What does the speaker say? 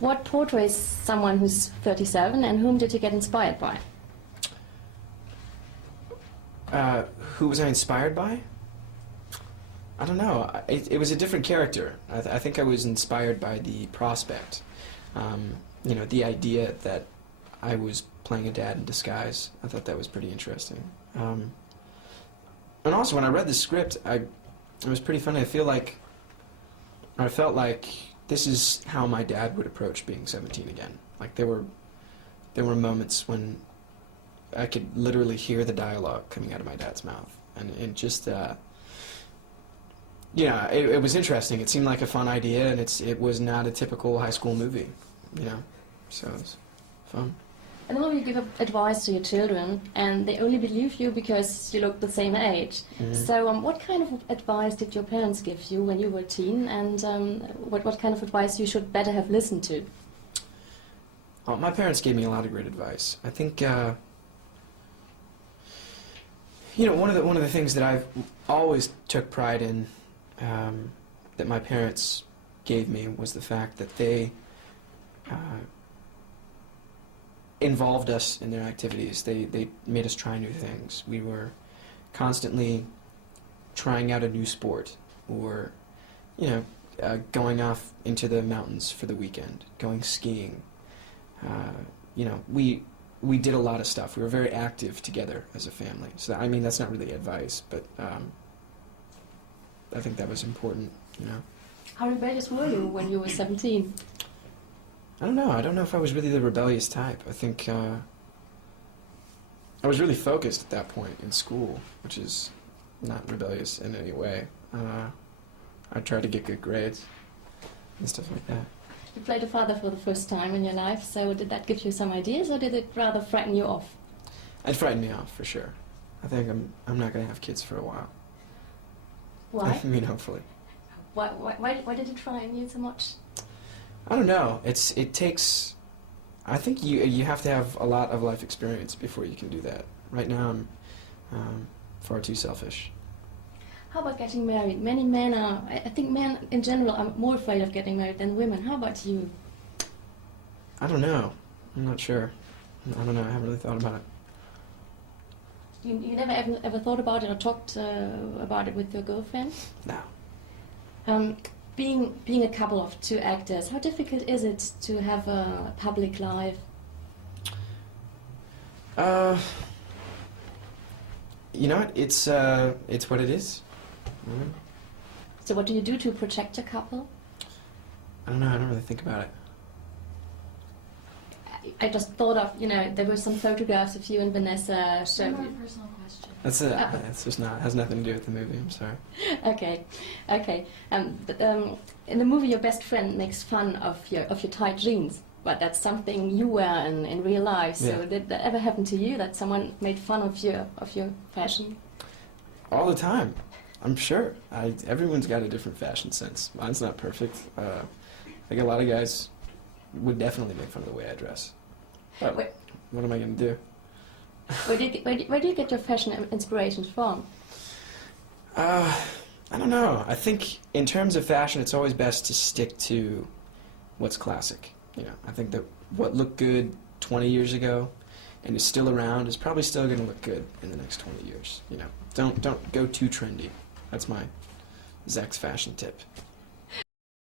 What portrays someone who's 37, and whom did you get inspired by? Who was I inspired by? I don't know. It was a different character. I think I was inspired by the prospect. You know, the idea that I was playing a dad in disguise. I thought that was pretty interesting. And also, when I read the script, it was pretty funny. I felt like this is how my dad would approach being 17 again. Like there were moments when I could literally hear the dialogue coming out of my dad's mouth, and it just, yeah, it was interesting. It seemed like a fun idea, and it was not a typical high school movie, you know, so it was fun. In the movie you give advice to your children, and they only believe you because you look the same age. Mm-hmm. So what kind of advice did your parents give you when you were a teen, and what kind of advice you should better have listened to? Oh, my parents gave me a lot of great advice. I think, you know, one of the things that I've always took pride in, that my parents gave me, was the fact that they involved us in their activities. They made us try new things. We were constantly trying out a new sport, or, you know, going off into the mountains for the weekend, going skiing. You know, we did a lot of stuff. We were very active together as a family. So I mean, that's not really advice, but I think that was important, you know. How rebellious were you when you were 17? I don't know. I don't know if I was really the rebellious type. I think I was really focused at that point in school, which is not rebellious in any way. I tried to get good grades and stuff like that. You played a father for the first time in your life, so did that give you some ideas, or did it rather frighten you off? It frightened me off, for sure. I think I'm not going to have kids for a while. Why? I mean, hopefully. Why did it frighten you so much? I don't know. It takes. I think you have to have a lot of life experience before you can do that. Right now, I'm far too selfish. How about getting married? Many men are. I think men in general are more afraid of getting married than women. How about you? I don't know. I'm not sure. I don't know. I haven't really thought about it. You never ever thought about it or talked about it with your girlfriend? No. Being a couple of two actors, how difficult is it to have a public life? You know what? It's what it is. Mm-hmm. So what do you do to protect a couple? I don't know. I don't really think about it. I just thought of, you know, there were some photographs of you and Vanessa. It's a more personal question. That's it. It's just not. Has nothing to do with the movie. I'm sorry. Okay. In the movie, your best friend makes fun of your tight jeans, but that's something you wear in real life. So Yeah. did that ever happen to you, that someone made fun of your fashion? All the time. I'm sure. Everyone's got a different fashion sense. Mine's not perfect. I think a lot of guys would definitely make fun of the way I dress. But what am I going to do? Where do you get your fashion inspirations from? I don't know. I think in terms of fashion, it's always best to stick to what's classic. You know, I think that what looked good 20 years ago and is still around is probably still going to look good in the next 20 years. You know, don't go too trendy. That's my Zac's fashion tip.